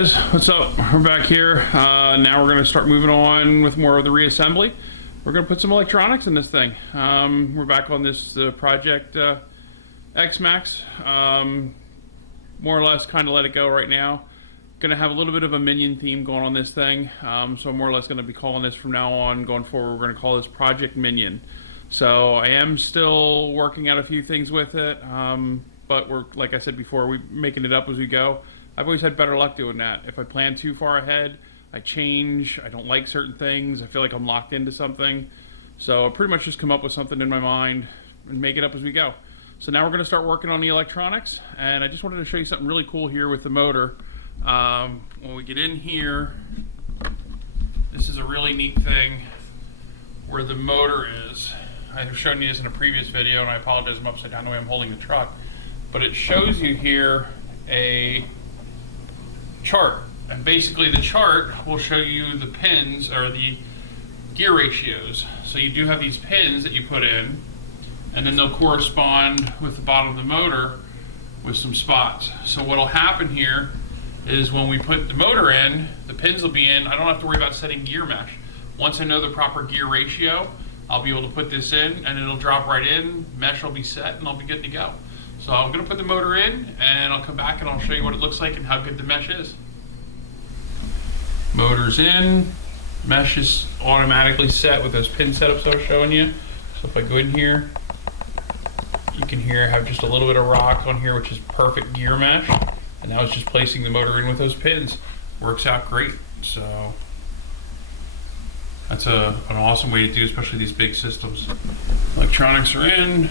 guys, what's up? We're back here. Now we're going to start moving on with more of the reassembly. We're going to put some electronics in this thing. We're back on this project X-Maxx. More or less kind of let it go right now. Going to have a little bit of a Minion theme going on this thing. So I'm more or less going to be calling this from now on going forward. We're going to call this Project Minion. So I am still working out a few things with it. But we're, like I said before, we're making it up as we go. I've always had better luck doing that. If I plan too far ahead, I change. I don't like certain things. I feel like I'm locked into something. So I pretty much just come up with something in my mind and make it up as we go. So now we're going to start working on the electronics. And I just wanted to show you something really cool here with the motor. When we get in here, this is a really neat thing where the motor is. I've shown you this in a previous video, and I apologize, I'm upside down the way I'm holding the truck. But it shows you here a chart, and basically the chart will show you the pins or the gear ratios. So you do have these pins that you put in, and then they'll correspond with the bottom of the motor with some spots. So what'll happen here is when we put the motor in, the pins will be in. I don't have to worry about setting gear mesh. Once I know the proper gear ratio, I'll be able to put this in and it'll drop right in, mesh will be set, and I'll be good to go. So I'm going to put the motor in, and I'll come back and I'll show you what it looks like and how good the mesh is. Motor's in, mesh is automatically set with those pin setups I was showing you. So if I go in here, you can hear I have just a little bit of rock on here, which is perfect gear mesh. And now it's just placing the motor in with those pins. Works out great. So that's an awesome way to do, especially these big systems. Electronics are in.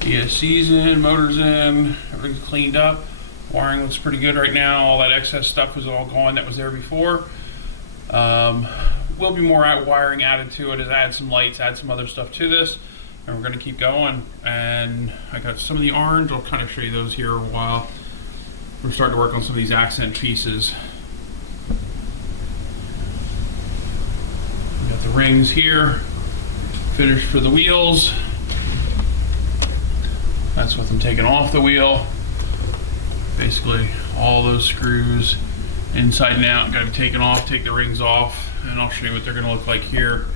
ESC's in, motor's in, everything's cleaned up. Wiring looks pretty good right now. All that excess stuff is all gone that was there before. Will be more wiring added to it, is add some lights, add some other stuff to this, and we're going to keep going. And I got some of the orange, I'll kind of show you those here a while. We're starting to work on some of these accent pieces. We got the rings here, finished for the wheels. That's with them taking off the wheel. Basically, all those screws inside and out got to be taken off, take the rings off, and I'll show you what they're going to look like here,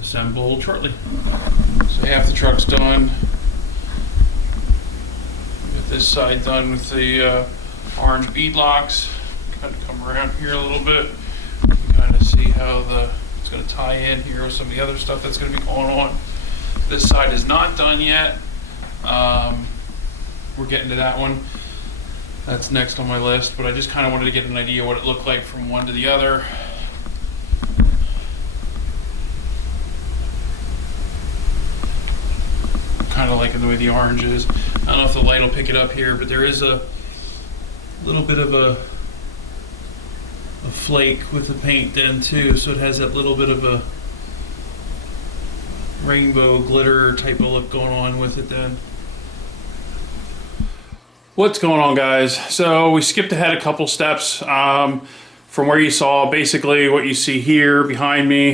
assembled shortly. So half the truck's done. Got this side done with the orange bead locks. Kind of come around here a little bit. Kind of see how it's going to tie in here with some of the other stuff that's going to be going on. This side is not done yet. We're getting to that one. That's next on my list, but I just kind of wanted to get an idea what it looked like from one to the other. Kind of liking the way the orange is. I don't know if the light will pick it up here, but there is a little bit of a flake with the paint then too, so it has that little bit of a rainbow glitter type of look going on with it then. What's going on, guys? So we skipped ahead a couple steps from where you saw. Basically what you see here behind me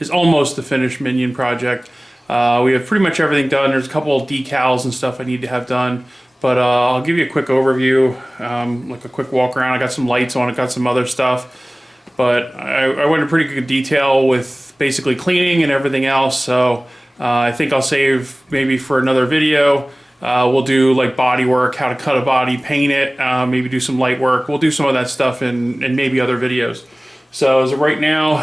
is almost the finished Minion project. We have pretty much everything done. There's a couple of decals and stuff I need to have done, but I'll give you a quick overview, like a quick walk around. I got some lights on it, got some other stuff, but I went into pretty good detail with basically cleaning and everything else. So I think I'll save maybe for another video. We'll do like body work, how to cut a body, paint it, maybe do some light work. We'll do some of that stuff in maybe other videos. So as of right now,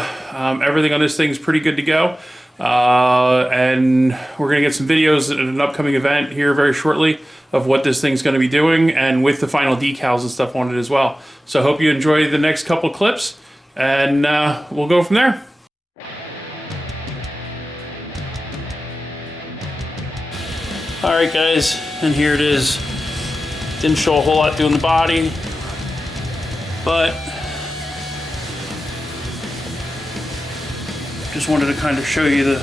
everything on this thing is pretty good to go. And we're gonna get some videos at an upcoming event here very shortly of what this thing's gonna be doing, and with the final decals and stuff on it as well. So I hope you enjoy the next couple clips, and we'll go from there. All right, guys, and here it is. Didn't show a whole lot doing the body, but just wanted to kind of show you the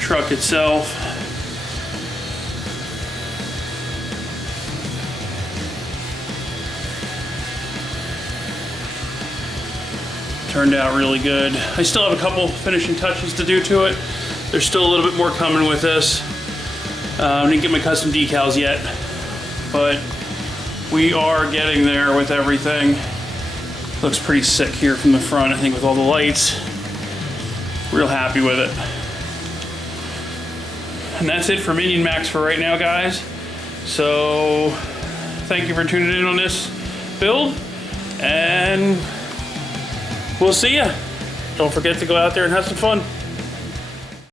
truck itself. Turned out really good. I still have a couple finishing touches to do to it. There's still a little bit more coming with this. I didn't get my custom decals yet, but we are getting there with everything. Looks pretty sick here from the front, I think, with all the lights. Real happy with it. And that's it for Minion Max for right now, guys. So thank you for tuning in on this build, and we'll see ya. Don't forget to go out there and have some fun.